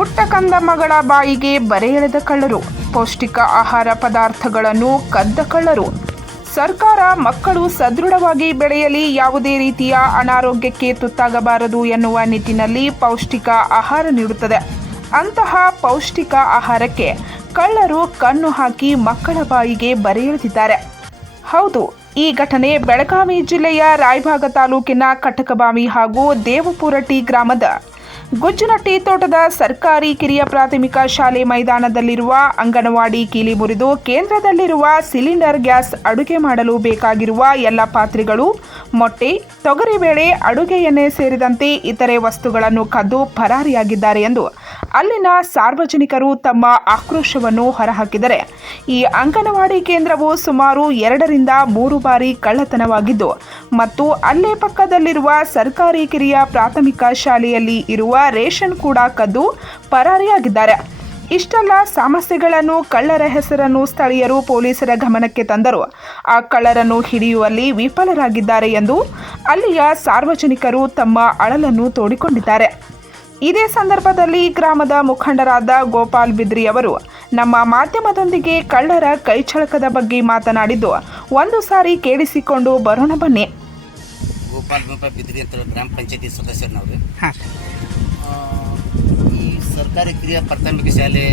ಪುಟ್ಟ ಕಂದ ಮಗಳ ಬಾಯಿಗೆ ಬರೆ ಎಳೆದ ಕಳ್ಳರು. ಪೌಷ್ಟಿಕ ಆಹಾರ ಪದಾರ್ಥಗಳನ್ನು ಕದ್ದ ಕಳ್ಳರು. ಸರ್ಕಾರ ಮಕ್ಕಳು ಸದೃಢವಾಗಿ ಬೆಳೆಯಲಿ, ಯಾವುದೇ ರೀತಿಯ ಅನಾರೋಗ್ಯಕ್ಕೆ ತುತ್ತಾಗಬಾರದು ಎನ್ನುವ ನಿಟ್ಟಿನಲ್ಲಿ ಪೌಷ್ಟಿಕ ಆಹಾರ ನೀಡುತ್ತದೆ. ಅಂತಹ ಪೌಷ್ಟಿಕ ಆಹಾರಕ್ಕೆ ಕಳ್ಳರು ಕಣ್ಣು ಹಾಕಿ ಮಕ್ಕಳ ಬಾಯಿಗೆ ಬರೆ ಎಳೆದಿದ್ದಾರೆ. ಹೌದು, ಈ ಘಟನೆ ಬೆಳಗಾವಿ ಜಿಲ್ಲೆಯ ರಾಯಭಾಗ ತಾಲೂಕಿನ ಕಟಕಬಾವಿ ಹಾಗೂ ದೇವಪುರಟಿ ಗ್ರಾಮದ ಗುಜ್ಜನಟ್ಟಿ ತೋಟದ ಸರ್ಕಾರಿ ಕಿರಿಯ ಪ್ರಾಥಮಿಕ ಶಾಲೆ ಮೈದಾನದಲ್ಲಿರುವ ಅಂಗನವಾಡಿ ಕೀಲಿ ಮುರಿದು ಕೇಂದ್ರದಲ್ಲಿರುವ ಸಿಲಿಂಡರ್ ಗ್ಯಾಸ್ ಅಡುಗೆ ಮಾಡಲು ಬೇಕಾಗಿರುವ ಎಲ್ಲ ಪಾತ್ರೆಗಳು, ಮೊಟ್ಟೆ ತೊಗರಿಬೇಳೆ ಅಡುಗೆ ಎಣ್ಣೆ ಸೇರಿದಂತೆ ಇತರೆ ವಸ್ತುಗಳನ್ನು ಕದ್ದು ಪರಾರಿಯಾಗಿದ್ದಾರೆ ಎಂದು ಅಲ್ಲಿನ ಸಾರ್ವಜನಿಕರು ತಮ್ಮ ಆಕ್ರೋಶವನ್ನು ಹೊರಹಾಕಿದರೆ ಈ ಅಂಗನವಾಡಿ ಕೇಂದ್ರವು ಸುಮಾರು ಎರಡರಿಂದ ಮೂರು ಬಾರಿ ಕಳ್ಳತನವಾಗಿದ್ದು, ಮತ್ತು ಅಲ್ಲೇ ಪಕ್ಕದಲ್ಲಿರುವ ಸರ್ಕಾರಿ ಕಿರಿಯ ಪ್ರಾಥಮಿಕ ಶಾಲೆಯಲ್ಲಿ ಇರುವ ರೇಷನ್ ಕೂಡ ಕದ್ದು ಪರಾರಿಯಾಗಿದ್ದಾರೆ. ಇಷ್ಟೆಲ್ಲ ಸಮಸ್ಯೆಗಳನ್ನು ಕಳ್ಳರ ಹೆಸರನ್ನು ಸ್ಥಳೀಯರು ಪೊಲೀಸರ ಗಮನಕ್ಕೆ ತಂದರು. ಆ ಕಳ್ಳರನ್ನು ಹಿಡಿಯುವಲ್ಲಿ ವಿಫಲರಾಗಿದ್ದಾರೆ ಎಂದು ಅಲ್ಲಿಯ ಸಾರ್ವಜನಿಕರು ತಮ್ಮ ಅಳಲನ್ನು ತೋಡಿಕೊಂಡಿದ್ದಾರೆ. ಇದೇ ಸಂದರ್ಭದಲ್ಲಿ ಗ್ರಾಮದ ಮುಖಂಡರಾದ ಗೋಪಾಲ್ ಬಿದ್ರಿ ಅವರು ನಮ್ಮ ಮಾಧ್ಯಮದೊಂದಿಗೆ ಕಳ್ಳರ ಕೈಚಳಕದ ಬಗ್ಗೆ ಮಾತನಾಡಿದ್ದು ಒಂದು ಸಾರಿ ಕೇಳಿಸಿಕೊಂಡು ಬರೋಣ ಬನ್ನಿ. ಗೋಪಾಲ್ ಬಿದ್ರಿ ಅಂತ ಗ್ರಾಮ ಪಂಚಾಯತಿ ಸದಸ್ಯರು ಈ ಸರ್ಕಾರಿ ಕಿರಿಯ ಪ್ರಾಥಮಿಕ ಶಾಲೆ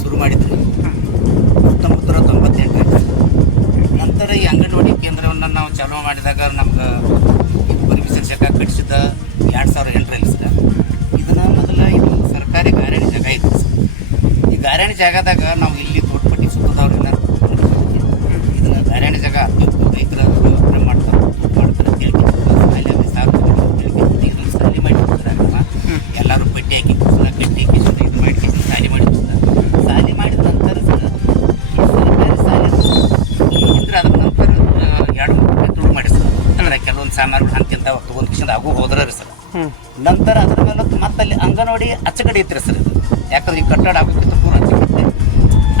ಶುರು ಮಾಡಿದ್ರು. ಹತ್ತೊಂಬತ್ತು ತೊಂಬತ್ತೆಂಟು ನಂತರ ಈ ಅಂಗನವಾಡಿ ಕೇಂದ್ರವನ್ನು ನಾವು ಚಾಲೂ ಮಾಡಿದಾಗ ನಮ್ಗೆ ಪರ್ಮಿಷನ್ ಶಾಖ ಕಟ್ಟಿಸಿದ ಎರಡು ಸಾವಿರದ ಎಂಟರಲ್ಲಿ ಸರ್. ಇದನ್ನು ಮೊದಲ ಇದು ಸರ್ಕಾರಿ ಗಾರಾಣಿ ಜಾಗ ಇತ್ತು ಈ ಗಾರಾಣಿ ಜಾಗದಾಗ ನಾವು ಇಲ್ಲಿ ಸಾಮಾನುಗಳು ಹಂತಿಂತ ತೊಗೊಂಡು ಕಿಶನ್ ಆಗು ಹೋದ್ರೆ ರೀ ಸರ್. ನಂತರ ಅದ್ರ ಮೇಲೆ ಮತ್ತೆ ಅಲ್ಲಿ ಅಂಗನವಾಡಿ ಅಚ್ಚಗಡಿ ಐತ್ರಿ ಸರ್ ಯಾಕಂದ್ರೆ ಈ ಕಟ್ಟಡ ಆಗೋಕ್ಕಿಂತ ಪೂರ ಅಚ್ಚಗಡೆ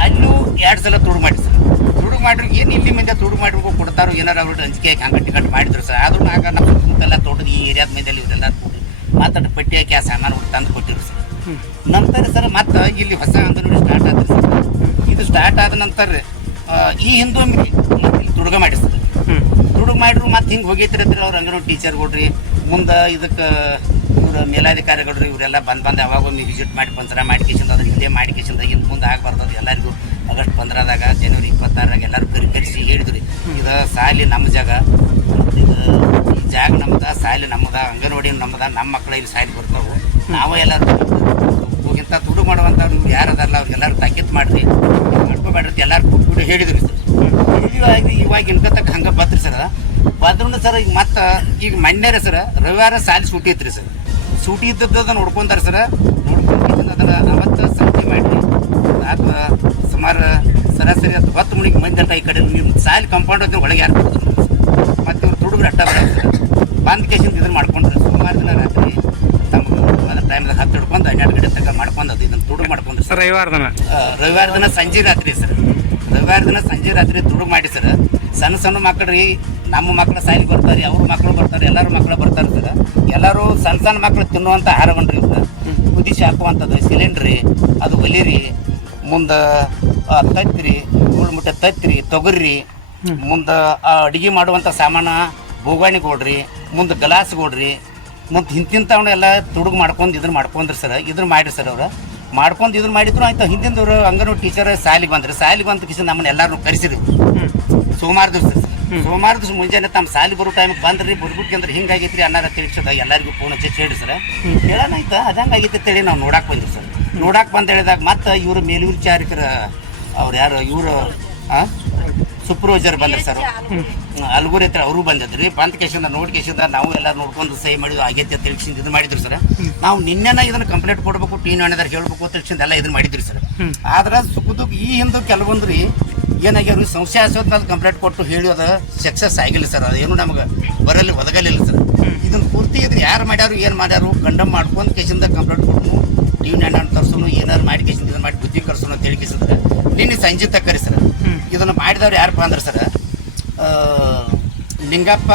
ಅಲ್ಲೂ ಎರಡು ಸಲ ತುಡು ಮಾಡಿ ಸರ್. ತುಡು ಮಾಡ್ರಿ ಏನು ಇಲ್ಲಿ ಮುಂದೆ ತುಡು ಮಾಡಿರ್ಬೇಕು ಕೊಡ್ತಾರೋ ಏನಾರ ಅವ್ರು ಅಂಜಿಕೆ ಹಾಕಿ ಹಂಗೆ ಟಿಕಟ್ ಮಾಡಿದ್ರು ಸರ್. ಆದ್ರೂ ಆಗ ನಮ್ಮ ಸುತ್ತಮುತ್ತೆಲ್ಲ ತೋಟದ ಈ ಏರಿಯಾದ ಮೇಲೆ ಇವರೆಲ್ಲ ಕೂಡಿ ಮಾತಾಡಿ ಪಟ್ಟಿ ಹಾಕಿ ಆ ಸಾಮಾನುಗಳು ತಂದು ಕೊಟ್ಟಿರು ಸರ್. ನಂತರ ಸರ್ ಮತ್ತೆ ಇಲ್ಲಿ ಹೊಸ ಅಂಗನವಾಡಿ ಸ್ಟಾರ್ಟ್ ಆದ್ರಿ ಸರ್. ಇದು ಸ್ಟಾರ್ಟ್ ಆದ ನಂತರ ಈ ಹಿಂದೂ ಇಲ್ಲಿ ತುಡುಗ ಮಾಡಿ ಸರ್ ತುಡುಗ್ ಮಾಡ್ರು ಮತ್ತೆ ಹಿಂಗೆ ಹೋಗೈತ್ರಿ ಅಂದ್ರೆ ಅವ್ರು ಟೀಚರ್ ಕೊಡ್ರಿ ಮುಂದೆ ಇದಕ್ಕೆ ಇವ್ರ ಮೇಲಾಧಿಕಾರಿಗಳ್ರಿ, ಇವರೆಲ್ಲ ಬಂದು ಬಂದ ಯಾವಾಗ ಒಮ್ಮೆ ವಿಸಿಟ್ ಮಾಡಿ ಪಂಚರ ಮಾಡಿ ಕಿಶನ್ ಅದ್ರ ಹಿಂದೆ ಮಾಡಿ ಇನ್ನು ಮುಂದೆ ಆಗಬಾರ್ದು ಅದು ಎಲ್ಲರಿಗೂ. ಆಗಸ್ಟ್ ಪಂದ್ರದಾಗ, ಜನವರಿ ಇಪ್ಪತ್ತಾರಾಗ ಎಲ್ಲರೂ ಕರಿ ಹೇಳಿದ್ರಿ. ಇದು ಸಾಲಿ ನಮ್ಮ ಜಾಗ. ಇದು ಜಾಗ ನಮ್ಮದ ಸಾಲಿ ನಮ್ಮದ ಅಂಗನವಾಡಿ ನಮ್ಮದ ನಮ್ಮ ಮಕ್ಕಳು ಇಲ್ಲಿ ಸಾಲಿ ಬರ್ತಾವೆ. ನಾವು ಎಲ್ಲರೂ ಹೋಗಿಂತ ತುಡು ಮಾಡುವಂಥವ್ರು ಅದಲ್ಲ ಅವ್ರಿಗೆಲ್ಲರೂ ತಾಕೀತ್ ಮಾಡ್ರಿ. ಮಾಡ್ಕೋಬೇಡ್ರಿ ಅಂತ ಎಲ್ಲರೂ ಕೂತ್ಬಿಟ್ಟು ಹೇಳಿದ್ರಿ ಸರ್. ಇವಾಗ ಇವಾಗ ಇನ್ಕತಕ್ಕ ಹಂಗೆ ಬತ್ರಿ ಸರ್. ಬದ್ರೂ ಸರ್, ಈಗ ಮತ್ತೆ ಈಗ ಮಣ್ಣೇರ ಸರ್, ರವಿವಾರ ಸಾಲಿ ಸೂಟಿ ಐತ್ರಿ ಸರ್. ಸೂಟಿ ಇದ್ದದ್ದು ನೋಡ್ಕೊಂತಾರ ಸರ್. ನೋಡ್ಕೊಂಡು ಅವತ್ತು ಸಂತೆ ಮಾಡಿ ಆತ ಸುಮಾರು ಸರಾಸರಿ ಅಥವಾ ಹತ್ತು ಮಣಿಗೆ ಮಂದಿ ಈ ಕಡೆ ನಿಮ್ಮ ಸಾಲಿ ಕಂಪೌಂಡ್ ಅಂತ ಒಳಗೆ ಯಾರು ಮತ್ತೆ ಇವ್ರು ತುಡುಗ್ರು ಅಟ್ಟ ಬಂದ್ ಕೇಸಿಂದ ಇದನ್ನು ಮಾಡ್ಕೊಂಡ್ರು. ಸುಮಾರು ದಿನ ರಾತ್ರಿ ಟೈಮ್ದಾಗ ಹತ್ತು ಹಿಡ್ಕೊಂಡು ಹನ್ನೆರಡು ಗಂಟೆ ತನಕ ಮಾಡ್ಕೊಂಡು ಅದು ಇದನ್ನು ತುಡು ಮಾಡ್ಕೊಂಡು ಸರ್. ರವಿವಾರ ದಿನ? ರವಿವಾರ ದಿನ ಸಂಜೆ ರಾತ್ರಿ ಸರ್. ರವಿವಾರ ದಿನ ಸಂಜೆ ರಾತ್ರಿ ತುಡು ಮಾಡಿ ಸರ್. ಸಣ್ಣ ಸಣ್ಣ ಮಕ್ಕಳು ರೀ ನಮ್ಮ ಮಕ್ಕಳು ಸಾಲಿಗೆ ಬರ್ತಾರೆ ಅವ್ರ ಮಕ್ಕಳು ಬರ್ತಾರೆ ಎಲ್ಲರ ಮಕ್ಕಳು ಬರ್ತಾರೆ ಸರ್. ಎಲ್ಲರೂ ಸಣ್ಣ ಸಣ್ಣ ಮಕ್ಕಳು ತಿನ್ನುವಂಥ ಆಹಾರವನ್ರಿ ಸರ್. ಕುದಿಸಿ ಹಾಕುವಂಥದ್ದು ಸಿಲಿಂಡ್ರಿ ಅದು ಒಲಿರಿ ಮುಂದೆ ತತ್ತಿರಿ ಮುಟ್ಟೆ ತತ್ತಿರಿ ತೊಗರಿ ಮುಂದೆ ಅಡುಗೆ ಮಾಡುವಂಥ ಸಾಮಾನು ಬೋಗಾಣಿ ಕೊಡ್ರಿ ಮುಂದೆ ಗ್ಲಾಸ್ ಕೊಡ್ರಿ ಮತ್ತು ಹಿಂತಿಂತವನ್ನೆಲ್ಲ ತುಡುಗು ಮಾಡ್ಕೊಂಡು ಇದ್ರ ಮಾಡ್ಕೊಂಡ್ರಿ ಸರ್, ಇದ್ರ ಮಾಡಿರಿ ಸರ್ ಅವ್ರು. ಮಾಡ್ಕೊಂಡು ಇದನ್ನ ಮಾಡಿದ್ರು ಆಯ್ತು, ಹಿಂದಿಂದವರು ಅಂಗನವಾಡಿ ಟೀಚರ್ ಸಾಲಿಗೆ ಬಂದ್ರು. ಸಾಲಿಗೆ ಬಂದ ಕಿಶನ್ ನಮ್ಮನ್ನ ಎಲ್ಲರೂ ಕರೆಸಿದ್ರು ಸೋಮವಾರ ದಿವಸ ಸೋಮವಾರ ದಿವಸ ಮುಂಜಾನೆ ತಮ್ಮ ಸಾಲಿ ಬರೋ ಟೈಮಿಗೆ ಬಂದ್ರಿ ಬರ್ಬಿಟ್ಟು ಅಂದ್ರೆ ಹಿಂಗಾಗೈತ್ರಿ ಅನ್ನಾರ ತಿಳಿಸೋದ, ಎಲ್ಲರಿಗೂ ಫೋನ್ ಹಚ್ಚಿ ಹೇಳಿ ಸರ್. ಹೇಳೋಣ ಅದಂಗ ಅದಂಗೆ ಆಗೈತೆ ಅಂತೇಳಿ ನಾವು ನೋಡಕ್ಕೆ ಬಂದ್ರಿ ಸರ್. ನೋಡಕ್ಕೆ ಬಂದ ಹೇಳಿದಾಗ ಮತ್ತೆ ಇವರು ಮೇಲ್ವಿಚಾರಕರ ಅವ್ರು ಯಾರು, ಇವರು ಸೂಪರ್ವೈಸರ್ ಬಂದ್ರಿ ಸರ್. ಅಲ್ಗುರಿ ಹತ್ರ ಅವರು ಬಂದಿದ್ರಿ. ಬಂದ ಕೇಶಿಂದ ನೋಡಿ ಕೇಶಿಂದ ನಾವು ಎಲ್ಲ ನೋಡ್ಕೊಂಡು ಸಹಿ ಮಾಡಿದ್ವಿ ಆಗೈತೆ ಅಂತ ತಿಳಿಸಿಂದ ಇದು ಮಾಡಿದ್ರು ಸರ್. ನಾವು ನಿನ್ನೆನ ಇದನ್ನ ಕಂಪ್ಲೇಂಟ್ ಕೊಡ್ಬೇಕು ಟೀನ್ ನಾಣ್ಯದಾರ ಹೇಳ್ಬೇಕು ಅಂತ ತಿಳಿಸಿಂದ ಎಲ್ಲ ಇದನ್ನ ಮಾಡಿದ್ರಿ ಸರ್. ಆದ್ರೆ ಸುಖದು ಈ ಹಿಂದೆ ಕೆಲವೊಂದು ರೀ ಸಂಸ್ಥೆ ಸಂಶಯಾಸ್ಪದ ಕಂಪ್ಲೇಂಟ್ ಕೊಟ್ಟು ಹೇಳಿ ಸಕ್ಸಸ್ ಆಗಿಲ್ಲ ಸರ್. ಅದೇನು ನಮಗೆ ಬರಲಿ ಒದಗಲಿಲ್ಲ ಸರ್. ಇದನ್ನ ಪೂರ್ತಿ ಇದ್ರೆ ಯಾರು ಮಾಡ್ಯಾರು, ಏನು ಮಾಡ್ಯಾರು ಕಂಡಮ್ ಮಾಡ್ಕೊಂಡು ಕೇಸಿಂದ ಕಂಪ್ಲೇಂಟ್ ಕೊಟ್ಟು ಟಿ ನಾಣ್ಯ ತರ್ಸೋನು, ಏನಾರು ಮಾಡಿ ಕೇಶಿಂದ ಮಾಡಿ ಬುದ್ಧಿ ಕರ್ಸೋನು ಅಂತ ಹೇಳಿ ನಿನ್ನೆ ಸಂಜೆ ತಕ್ಕರಿ ಸರ್. ಇದನ್ನ ಮಾಡಿದವ್ರು ಯಾರಪ್ಪ ಅಂದ್ರೆ ಸರ್ ಲಿಂಗಪ್ಪ ನಿಂಗಪ್ಪ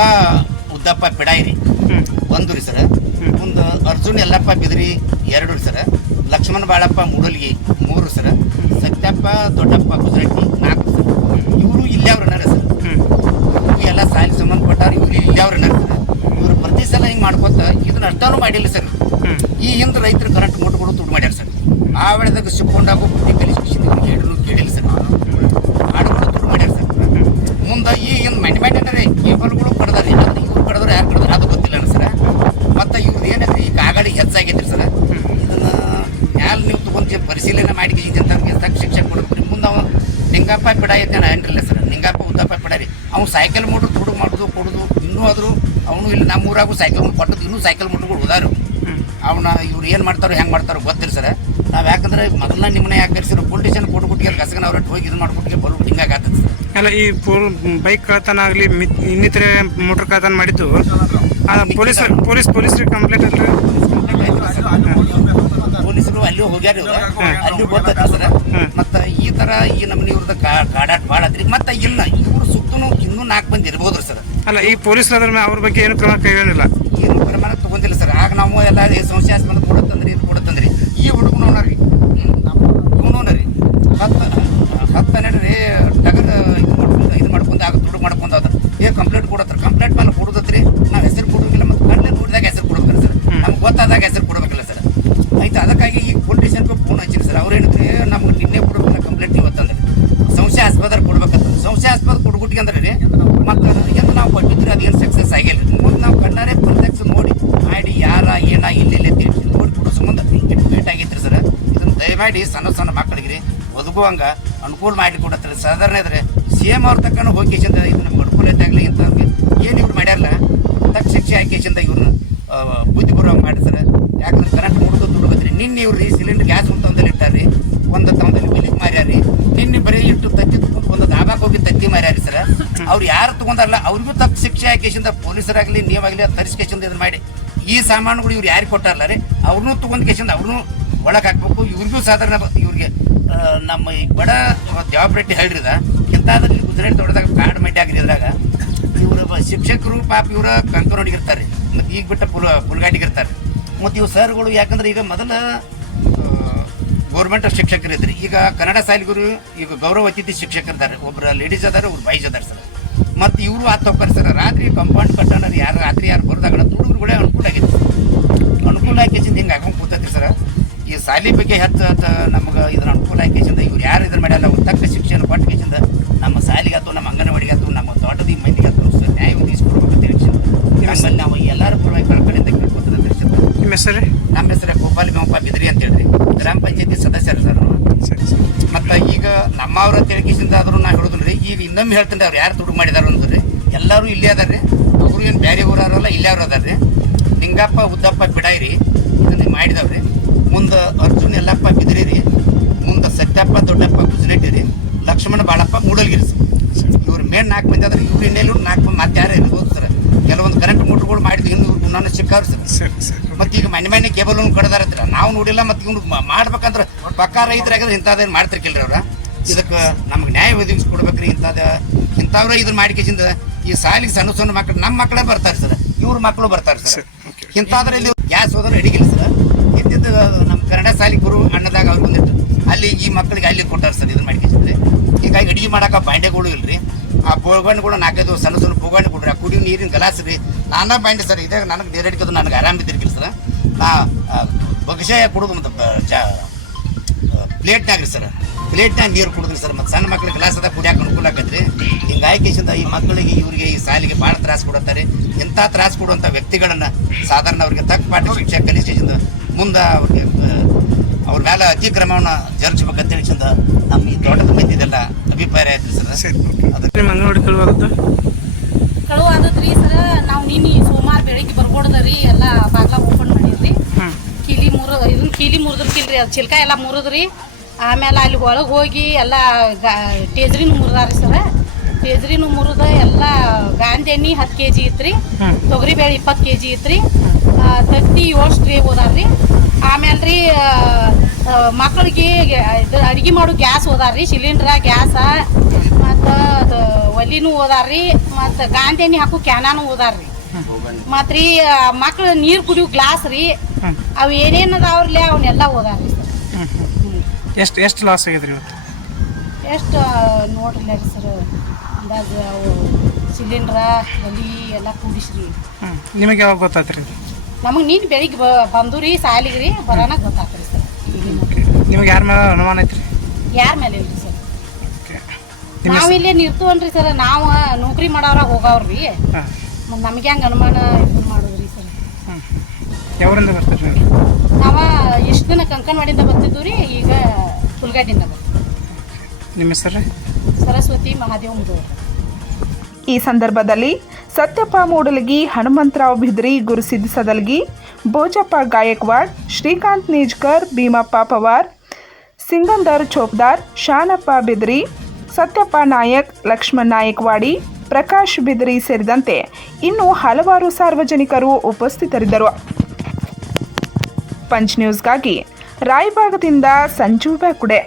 ಉದ್ದಪ್ಪ ಪಿಡಾಯಿರಿ. ಒಂದು ರೀ ಸರ್. ಒಂದು ಅರ್ಜುನ್ ಎಲ್ಲಪ್ಪ ಬಿದ್ರಿ ಎರಡು ರೀ ಸರ್. ಲಕ್ಷ್ಮಣ ಬಾಳಪ್ಪ ಮೂಡಲ್ಗಿ ಮೂರು ಸರ್. ಸತ್ಯಪ್ಪ ದೊಡ್ಡಪ್ಪ ಗುಜರಾಟಿ ನಾಲ್ಕು ಸರ್. ಇವರು ಇಲ್ಲೇ ಅವ್ರ ನಡ ಸರ್. ಇವು ಎಲ್ಲ ಸಾಲಿ ಸಂಬಂಧಪಟ್ಟವ್ರು ಇವ್ರು ಇಲ್ಲೇ ಅವ್ರ ನಡ ಸರ್. ಇವ್ರು ಪ್ರತಿ ಸಲ ಹಿಂಗೆ ಮಾಡ್ಕೊತ ಇದನ್ನ ಅರ್ಥನೂ ಮಾಡಿಲ್ಲ ಸರ್. ಈ ಹಿಂದೆ ರೈತರು ಕರೆಂಟ್ ಮುಟ್ಕೊಂಡು ದುಡ್ಡು ಮಾಡ್ಯಾರ ಸರ್. ಆ ವೇಳೆದಾಗ ಸಿಕ್ಕೊಂಡಾಗ ಬುದ್ಧಿ ಕಲಿಸಿ ಹೇಳಿದ್ರು ಕೇಳಿಲ್ಲ ಸರ್ ಆಡುಗಳು ದುಡ್ಡು ಮಾಡ್ಯಾರ ಸರ್ ಮುಂದೆ ಈ ಹಿಂದೆ ಮನೆ ಮನೆ ಕೇಬಲ್ಗಳು ಕಡ್ದಾರಿ ಅದು ಇವ್ರು ಕಡ್ದ್ರೆ ಯಾರು ಕಡ್ದಾರ ಅದು ಗೊತ್ತಿಲ್ಲ ಸರ. ಮತ್ತು ಇವ್ರು ಏನಂದ್ರೆ ಈ ಕಾಗಡಿ ಹೆಚ್ಚಾಗೈತ್ರಿ ಸರ್. ಇದನ್ನ ಮ್ಯಾಲ ನೀವು ತೊಗೊಂಡು ಪರಿಶೀಲನೆ ಮಾಡಿ ಅಂತ ನಮ್ಗೆ ಶಿಕ್ಷೆ ಶಿಕ್ಷೆ ನಿಮ್ಮ ಮುಂದೆ ಅವ ನಿಂಗಪ್ಪ ಬಿಡ ಐತೆ ಏನ್ರಿಲ್ಲ ಸರ್. ನಿಂಗಪ್ಪ ಉದ್ದಪ್ಪ ಪಿಡ ರೀ. ಅವ್ನು ಸೈಕಲ್ ಮೋಟ್ರ್ ತುಡು ಮಾಡೋದು ಕೊಡೋದು ಇನ್ನೂ ಆದರೂ ಅವನು ಇಲ್ಲಿ ನಮ್ಮ ಊರಾಗೂ ಸೈಕಲ್ ಕೊಟ್ಟದ್ದು ಇನ್ನೂ ಸೈಕಲ್ ಮೋಟ್ರ್ಗಳು ಉದಾರು ಅವನ ಇವ್ರು ಏನು ಮಾಡ್ತಾರೋ ಹೆಂಗೆ ಮಾಡ್ತಾರೋ ಗೊತ್ತಿಲ್ಲ ಸರ್. ನಾವು ಯಾಕಂದ್ರೆ ಮೊದಲ ನಿಮ್ಮನ್ನ ಯಾಕೆ ಕರೆಸಿದ್ರು ಪೊಲೀಸ್ ಕೊಟ್ಟು ಕೊಟ್ಬಿಟ್ಟಿಗೆ ಕಸಗನ ಅವ್ರ ಹೋಗಿ ಇದು ಮಾಡ್ಬಿಟ್ಟಿಗೆ ಬರೋ ಹಿಂಗಾಗಿ ಆಗ್ತದೆ ಅಲ್ಲ ಈ ಬೈಕ್ ಕಳ್ತನ ಆಗಲಿ ಇನ್ನಿತರೆ ಮೋಟರ್ ಕಳ್ತನ ಮಾಡಿದ್ದು ಆ ಪೊಲೀಸ್ ಪೊಲೀಸ್ ಪೊಲೀಸ್ರಿಗೆ ಕಂಪ್ಲೇಂಟ್ ಅಂದ್ರೆ ಪೊಲೀಸರು ಅಲ್ಲಿ ಹೋಗ್ಯಾರ ಅಲ್ಲಿ ಗೊತ್ತೈತೆ ಸರ್. ಮತ್ತೆ ಈ ತರ ಈ ನಮ್ಮನೆ ಇವ್ರದ ಕಾಡಾಟ ಭಾಳ ಅದ್ರಿ. ಮತ್ತ ಇಲ್ಲ ಇವ್ರು ಸುತ್ತನೂ ಇನ್ನೂ ನಾಲ್ಕು ಮಂದಿ ಇರ್ಬೋದ್ರಿ ಸರ್. ಅಲ್ಲ ಈ ಪೊಲೀಸ್ ಅದ್ರ ಮೇಲೆ ಅವ್ರ ಬಗ್ಗೆ ಏನು ಕ್ರಮ ಕೈಗೊಂಡಿಲ್ಲ ಏನು ಪ್ರಮಾಣ ತಗೊಂಡಿಲ್ಲ ಸರ್. ಆಗ ನಾವು ಎಲ್ಲ ಸಂಶಯಾಸ್ಪದ ಕೊಡುತ್ತಂದ್ರಿ ಇದು ಕೊಡುತ್ತಂದ್ರಿ ಈ ಹುಡುಗ ಹತ್ತು ಹತ್ತು ಹನ್ನೆರಡು ರೀ ಟಗರ್ ಇದು ಮಾಡ್ಕೊಂಡು ಇದು ಮಾಡ್ಕೊಂಡು ಆಗ ದುಡ್ಡು ಮಾಡ್ಕೊಂಡು ಅದ ಏ ಕಂಪ್ಲೇಂಟ್ ಕೊಡತ್ರಿ. ಕಂಪ್ಲೇಂಟ್ ಮೇಲೆ ಕೊಡೋದತ್ರಿ. ನಾವು ಹೆಸರು ಕೊಡೋದಿಲ್ಲ ಮತ್ತು ಕಣ್ಣಲ್ಲಿ ನೋಡಿದಾಗ ಹೆಸರು ಕೊಡ್ಬೇಕಲ್ಲ ಸರ್. ನಮ್ಗೆ ಗೊತ್ತಾದಾಗ ಹೆಸರು ಕೊಡ್ಬೇಕಲ್ಲ ಸರ್. ಆಯ್ತು? ಅದಕ್ಕಾಗಿ ಈ ಪೊಲೀಸ್ ಸ್ಟೇಷನ್ಗೆ ಫೋನ್ ಹಚ್ಚಿರಿ ಸರ್. ಅವ್ರು ಹೇಳಿದ್ರಿ ನಮ್ಗೆ ನಿನ್ನೆ ಕೊಡ್ಬೇಕಲ್ಲ ಕಂಪ್ಲೇಂಟ್ ಇವತ್ತಂದ್ರೆ. ಆಸ್ಪತ್ರೆ ಕೊಡ್ಬೇಕಂತ. ಸಂಶಯ ಆಸ್ಪತ್ರೆ ಕೊಡ್ಬಿಟ್ಟಿ ಅಂದ್ರೆ ರೀ ಮತ್ತು ಎಂದು ನಾವು ಕೊಟ್ಟಿದ್ರೆ ಅದೇನು ಸಕ್ಸಸ್ ಆಗಿಲ್ಲ ಮುಂದೆ ನಾವು ಕಣ್ಣಾರೆ ಪ್ರತ್ಯಕ್ಷ ನೋಡಿ ಮಾಡಿ ಯಾರ ಏನ ಇಲ್ಲಿ ನೋಡಿ ಕೊಡೋ ಸಂಬಂಧ ಲೇಟ್ ಆಗೈತ್ರಿ ಸರ್. ಇದನ್ನು ದಯಮಾಡಿ ಸಣ್ಣ ಸಣ್ಣ ರೀ ಒದಗುವಂಗ ಅನುಕೂಲ ಮಾಡಿ ಕೊಡತ್ತಾರೆ. ಸಾಧಾರಣ ಇದ್ರೆ ಸೇಮ್ ಅವ್ರ ತಕ್ಕ ಹೋಗಿ ಚಂದ ಇದು ನಮ್ಗೆ ಅಂತ ಏನು ಇವ್ರು ಮಾಡ್ಯಾರಲ್ಲ, ತಕ್ಕ ಶಿಕ್ಷೆ ಹಾಕಿ ಚಂದ ಇವ್ರನ್ನ ಬುದ್ಧಿಪೂರ್ವಕ ಬುದ್ಧಿ ಬರುವಂಗೆ ಮಾಡಿ ಸರ್ ಯಾಕಂದ್ರೆ ಕರೆಂಟ್ ಮುಡಿದು ದುಡ್ಡು ನಿನ್ನೆ ಇವ್ರು ರೀ ಸಿಲಿಂಡರ್ ಗ್ಯಾಸ್ ಒಂದು ತಂದಲ್ಲಿ ಇಟ್ಟಾರ್ರಿ, ಒಂದು ತಂದಲ್ಲಿ ಮಾರ್ಯಾರಿ ನಿನ್ನೆ ಬರೀ ಇಟ್ಟು ತತ್ತಿ ಒಂದು ದಾಬಾಕ್ ಹೋಗಿ ತತ್ತಿ ಮಾರ್ಯಾರಿ ಸರ್. ಅವ್ರು ಯಾರು ತಗೊಂಡಲ್ಲ ಅವ್ರಿಗೂ ತಕ್ಕ ಶಿಕ್ಷೆ ಹಾಕಿಸಿಂದ ಪೊಲೀಸರಾಗಲಿ, ನೀವಾಗಲಿ ತರಿಸ್ಕೇಶಿಂದ ಇದನ್ನ ಮಾಡಿ. ಈ ಸಾಮಾನುಗಳು ಇವ್ರು ಯಾರಿಗೆ ಕೊಟ್ಟಾರಲ್ಲ ರೀ ಅವ್ರನ್ನೂ ತಗೊಂಡ್ ಕೇಶಿಂದ ಅವ್ರನ್ನೂ ಒಳಗೆ ಹಾಕ್ಬೇಕು. ಇವ್ರಿಗೂ ಸಾಧಾರಣ ಇವ್ರಿಗೆ ನಮ್ಮ ಈ ಬಡ ಜವಾಬ್ದಾರಿ ಹೇಳಿದ ಇಂಥದ್ರಲ್ಲಿ ಗುಜರಾತ್ ದೊಡ್ಡದಾಗ ಕಾಡು ಮಟ್ಟಿ ಆಗಿದೆ ಇದ್ರಾಗ, ಇವರು ಶಿಕ್ಷಕರು ಪಾಪ ಇವ್ರ ಕಂಕನೋಡಿಗಿರ್ತಾರೆ ಮತ್ತು ಈಗ ಬಿಟ್ಟ ಪುಲ್ ಪುಲ್ಗಾಟಿಗಿರ್ತಾರೆ ಮತ್ತು ಇವು ಸರ್ಗಳು ಯಾಕಂದ್ರೆ ಈಗ ಮೊದಲ ಗೌರ್ಮೆಂಟ್ ಶಿಕ್ಷಕರು ಇದ್ರಿ ಈಗ ಕನ್ನಡ ಶಾಲೆಗರು ಈಗ ಗೌರವ ಅತಿಥಿ ಶಿಕ್ಷಕರು ಇದ್ದಾರೆ ಒಬ್ರು ಲೇಡೀಸ್ ಅದಾರ, ಒಬ್ರು ಬಾಯ್ಸ್ ಅದಾರ ಸರ್. ಮತ್ತು ಇವರು ಆತ ಹೋಗ್ತಾರೆ ಸರ್, ರಾತ್ರಿ ಕಂಪೌಂಡ್ ಕಟ್ಟೋಣ, ಯಾರು, ರಾತ್ರಿ ಯಾರು ಬರ್ದಾಗ ಹುಡುಗರುಗಳೇ ಅನುಕೂಲ ಆಗಿತ್ತು ಅನುಕೂಲ ಆಗಿ ಹಿಂಗೆ ಹಾಕೊಂಡು ಕೂತೈತಿ ಸರ್. ಈ ಸಾಲಿ ಬಗ್ಗೆ ಹೆಚ್ಚು ನಮ್ಗೆ ಇದ್ರ ಅನುಕೂಲ ಆಕೇಸಿಂದ ಇವ್ರು ಯಾರು ಇದ್ರ ಅವ್ರು ತಕ್ಕ ಶಿಕ್ಷಣ ಕೊಟ್ಟ ಕೇಸಿಂದ ನಮ್ಮ ಸಾಲಿಗೆ ಅಥವಾ ನಮ್ಮ ಅಂಗನವಾಡಿಗೆ ಆತು ನಮ್ಮ ತೋಟದ ಈ ಮಂದಿಗೆ ಆತು ಸರ್ ನ್ಯಾಯ ಒದಗಿಸ್ಕೊಡ್ಬೇಕು ಹೇಳಿ ನಮ್ಮಲ್ಲಿ ನಾವು ಎಲ್ಲರ ಪರವಾಗಿ ಕಳ್ಕಳಿಂದ ಕೇಳ್ಕೊತಾರೆ ತಿಳಿಸಿದ್ರು ನಿಮ್ಮ ಹೆಸರು? ರೀ ನಮ್ಮ ಹೆಸರು ಗೋಪಾಲ್ ಮೇವಪ್ಪ ಬಿದ್ರಿ ಅಂತ ಹೇಳ್ರಿ. ಗ್ರಾಮ ಪಂಚಾಯತಿ ಸದಸ್ಯರು ಸರ್ ಮತ್ತು ಈಗ ನಮ್ಮವ್ರ ತಿಳ್ಕಿಸಿಂದ ಆದ್ರೂ ನಾ ಹೇಳೋದಿಲ್ಲ ಈಗ ಇನ್ನೊಮ್ಮೆ ಹೇಳ್ತೀನಿ ಅವ್ರು ಯಾರು ದುಡ್ಡು ಮಾಡಿದಾರ ಅಂದ್ರಿ ಎಲ್ಲರೂ ಇಲ್ಲೇ ಅದಾರ್ರಿ ಅವರು ಏನು ಬೇರೆ ಊರಲ್ಲ ಇಲ್ಲೇ ಅವ್ರು ಅದಾರ್ರಿ ನಿಂಗಪ್ಪ ಉದ್ದಪ್ಪ ಬಿಡಾಯಿರಿ ಇದನ್ನ ಮಾಡಿದವ್ರಿ ಮುಂದೆ ಅರ್ಜುನ್ ಎಲ್ಲಪ್ಪ ಬಿದ್ರಿ ರೀ ಮುಂದೆ ಸತ್ಯಪ್ಪ ದೊಡ್ಡಪ್ಪ ಗುಜರೇಟಿ ರೀ ಲಕ್ಷ್ಮಣ ಬಾಳಪ್ಪ ಮೂಡಲ್ಗಿರಿ ಸರ್. ಇವ್ರ ಮೇನ್ ನಾಲ್ಕು ಮಂದಿ ಆದ್ರೆ ಇವ್ರು ಇನ್ನೆಲ್ಲೂ ನಾಲ್ಕು ಮಂದಿ ಮತ್ತೆ ಯಾರು ಇರ್ಬೋದು ಸರ್. ಕೆಲವೊಂದು ಕರೆಂಟ್ ಮೋಟ್ರ್ಗಳು ಮಾಡಿದ್ದು ಇನ್ನು ಇವ್ರು ನಾನು ಸಿಕ್ಕಾವ್ರಿ ಸರ್. ಮತ್ತೆ ಈಗ ಮನೆ ಮನೆ ಕೇಬಲ್ ಕಡದಾರತ್ರ ನಾವು ನೋಡಿಲ್ಲ ಮತ್ತೆ ಇವ್ನು ಮಾಡ್ಬೇಕಂದ್ರೆ ಪಕ್ಕ ರೈತರಾಗಿದ್ರೆ ಇಂಥದ್ದೇನು ಮಾಡ್ತಿರ್ಕಿಲ್ರಿ ಅವ್ರ? ಇದಕ್ಕೆ ನಮ್ಗೆ ನ್ಯಾಯ ಒದಗಿಸ್ಕೊಡ್ಬೇಕ್ರಿ ಇಂಥದ ಇಂಥವ್ರ ಇದನ್ನ ಮಾಡಿಕೆಸಿಂದ ಈ ಸಾಲಿಗೆ ಸಣ್ಣ ಸಣ್ಣ ಮಕ್ಕಳು ನಮ್ಮ ಮಕ್ಕಳೇ ಬರ್ತಾರೆ ಸರ್. ಇವ್ರ ಮಕ್ಕಳು ಬರ್ತಾರೆ ಸರ್. ಇಂಥದ್ರಲ್ಲಿ ಗ್ಯಾಸ್ ಹೋದ್ರೆ ಅಡಿಗಿಲ್ಲ ಸರ್. ಇದ್ದಿದ್ದು ನಮ್ಮ ಕನ್ನಡ ಸಾಲಿ ಗುರು ಅಣ್ಣದಾಗ ಅವ್ರು ಬಂದಿತ್ತು ಅಲ್ಲಿ ಈ ಮಕ್ಕಳಿಗೆ ಅಲ್ಲಿ ಕೊಟ್ಟಾರ ಸರ್ ಇದನ್ನ ಮಾಡಿಕೆಸಿದ್ರೆ ಹೀಗಾಗಿ ಅಡಿಗೆ ಮಾಡಕ್ಕೆ ಬಾಂಡೆಗಳು ಇಲ್ರಿ. ಆ ಬೋಗಣ್ಣಗಳು ನಾಲ್ಕೈದು ಸಣ್ಣ ಸಣ್ಣ ಬೋಗಣ್ಣ ಕೊಡ್ರಿ. ಆ ಕುಡಿಯೋ ನೀರಿನ ಗಲಾಸ್ ರೀ. ನಾನಾ ಬಾಂಡೆ ಸರ್ ಇದಾಗ ನನಗೆ ನೀರಡಿಕೋದು ನನಗೆ ಆರಾಮ ಇದ್ದಿರ್ಕಿಲ್ಲ ಸರ್. ನಾ ಬಗ್ಷಯ ಕುಡಿದು ಮತ್ತು ಪ್ಲೇಟ್ನಾಗ ರೀ ಸರ್. ಪ್ಲೇಟ್ನಾಗ ನೀರು ಕುಡಿದ್ರಿ ಸರ್. ಮತ್ತು ಸಣ್ಣ ಮಕ್ಳಿಗೆ ಗ್ಲಾಸ್ ಅದ ಕುಡಿಯಾಕ ಅನುಕೂಲ ಆಗೈತ್ರಿ. ಹಿಂಗಾಗಿ ಈ ಮಕ್ಕಳಿಗೆ, ಇವರಿಗೆ, ಈ ಸಾಲಿಗೆ ಭಾಳ ತ್ರಾಸ ಕೊಡುತ್ತಾರೆ. ಇಂಥ ತ್ರಾಸ ಕೊಡುವಂಥ ವ್ಯಕ್ತಿಗಳನ್ನ ಸಾಧಾರಣ ಅವ್ರಿಗೆ ತಕ್ಕ ಪಾಠ ಶಿಕ್ಷೆ ಕಲಿಸಿಂದ ಮುಂದೆ ಅವ್ರಿಗೆ ಅವ್ರ ಮೇಲೆ ಅತಿಕ್ರಮವನ್ನು ಜರುಗಿಸ್ಬೇಕಂತ ಚಂದ ನಮ್ಮ ಈ ತೋಟದ ಮಂದಿದೆಲ್ಲ ಅಭಿಪ್ರಾಯ ಆಯ್ತು ಸರ್. ಅದಕ್ಕೆ ನಿಮ್ಮ ಅಂಗನವಾಡಿ ಆಗುತ್ತೆ ಕಳುವ ಆದದ್ರಿ ಸರ್ ನಾವು ನಿನ್ನೆ ಸೋಮವಾರ ಬೆಳಿಗ್ಗೆ ಬರ್ಕೊಡ್ದರಿ ಎಲ್ಲ ಬಾಗ್ಲ ಓಪನ್ ಮಾಡಿದ್ರಿ ಕೀಲಿ ಮುರ ಇದನ್ನ ಕೀಲಿ ಮುರಿದ್ಕಿಲ್ರಿ ಅದು ಚಿಲ್ಕ ಎಲ್ಲ ಮುರಿದ್ರಿ ಆಮೇಲೆ ಅಲ್ಲಿ ಒಳಗೆ ಹೋಗಿ ಎಲ್ಲ ಗಾ ಟೇಜ್ರಿನೂ ಮುರಿದಾರಿ ಸರ್. ಟೇಜ್ರಿನೂ ಮುರಿದ ಎಲ್ಲ ಗಾಂಧಿ ಎಣ್ಣೆ ಹತ್ತು ಕೆ ಜಿ ಇತ್ರಿ ರೀ ತೊಗರಿಬೇಳೆ ಇಪ್ಪತ್ತು ಕೆ ಜಿ ಇತ್ರಿ ಆ, ತತ್ತಿ ಓದಾರ ಓದಾರ್ರಿ ಆಮೇಲೆ ರೀ. ಮಕ್ಕಳಿಗೆ ಇದು ಅಡುಗೆ ಮಾಡೋ ಗ್ಯಾಸ್ ಓದಾರ್ರಿ ಸಿಲಿಂಡ್ರ ಗ್ಯಾಸ ಮತ್ತು ಅದು ಒಲಿನೂ ಓದಾರ್ರಿ ಮತ್ತು ಗಾಂಧಿನಿ ಹಾಕೋ ಕ್ಯಾನಾನು ಓದಾರ್ರಿ ಮತ್ತು ರೀ ಮಕ್ಳು ನೀರು ಕುಡಿಯೋ ಗ್ಲಾಸ್ ರೀ ಅವು ಏನೇನು ಅದಾವ್ರಲ್ಲ ಅವನ್ನೆಲ್ಲ ಓದಾರ್ರಿ ಸರ್. ಎಷ್ಟು ಎಷ್ಟು ಲಾಸ್ ಆಗಿದ್ರಿ ಇವತ್ತು? ಎಷ್ಟು ನೋಡ್ರಿ ಸರ್ ಅಂದಾಗ ಅವು ಸಿಲಿಂಡ್ರ ಒಲಿ ಎಲ್ಲ ಕೂಡಿಸ್ರಿ. ನಿಮಗೆ ಯಾವಾಗ ಗೊತ್ತಾಯ್ತು ರೀ ನಮಗೆ ನೀನು ಬೆಳಿಗ್ಗೆ ಬ ಬಂದು ರೀ ಸಾಲಿಗೆ ರೀ ಬರೋಣ ಗೊತ್ತಾಗ್ತದೆ ಸರ್. ನಿಮ್ಗೆ ಯಾರ ಮೇಲೆ ಅನುಮಾನ ಐತ್ರಿ? ಯಾರ ಮೇಲೆ ಇಲ್ರಿ ಸರ್? ನಾವು ಇಲ್ಲೇ ನಿರ್ತವನ್ರಿ ಸರ್ ನಾವು ನೌಕರಿ ಮಾಡೋರ ಹೋಗವ್ರಿ. ನಮ್ಗೆ ಮತ್ತು ನಮಗೆ ಹೆಂಗೆ ಅನುಮಾನ ಇದು ಮಾಡೋದ್ರಿ ಸರ್? ಯಾವ್ರಿಂದ ಬರ್ತೀರಿ ನೀವು? ಇಷ್ಟು ದಿನ ಕಂಕನವಾಡಿಯಿಂದ ಬರ್ತಿದ್ವಿ ರೀ ಈಗ ಹುಲ್ಗಡ್ಡಿಂದ ಬರ್ತೀವಿ ನಿಮ್ಮ ಹೆಸರು ಸರಸ್ವತಿ ಮಹಾದೇವ ಮುದೋರ್. ಈ ಸಂದರ್ಭದಲ್ಲಿ ಸತ್ಯಪ್ಪ ಮೂಡಲಗಿ, ಹನುಮಂತರಾವ್ ಬಿದ್ರಿ ಗುರುಸಿದ್ದ ಸದಲ್ಗಿ ಬೋಜಪ್ಪ ಗಾಯಕ್ವಾಡ್, ಶ್ರೀಕಾಂತ್ ನೀಜ್ಕರ್, ಭೀಮಪ್ಪ ಪವಾರ್, ಸಿಂಗಂದರ್ ಚೋಪ್ದಾರ್, ಶಾನಪ್ಪ ಬಿದ್ರಿ, ಸತ್ಯಪ್ಪ ನಾಯಕ್, ಲಕ್ಷ್ಮಣ್ ನಾಯಕ್ವಾಡಿ, ಪ್ರಕಾಶ್ ಬಿದ್ರಿ ಸೇರಿದಂತೆ ಇನ್ನು ಹಲವಾರು ಸಾರ್ವಜನಿಕರು ಉಪಸ್ಥಿತರಿದ್ದರು. ಪಂಚ್ ನ್ಯೂಸ್ಗಾಗಿ ರಾಯಭಾಗದಿಂದ ಸಂಜು ಬ್ಯಾಕುಡೆ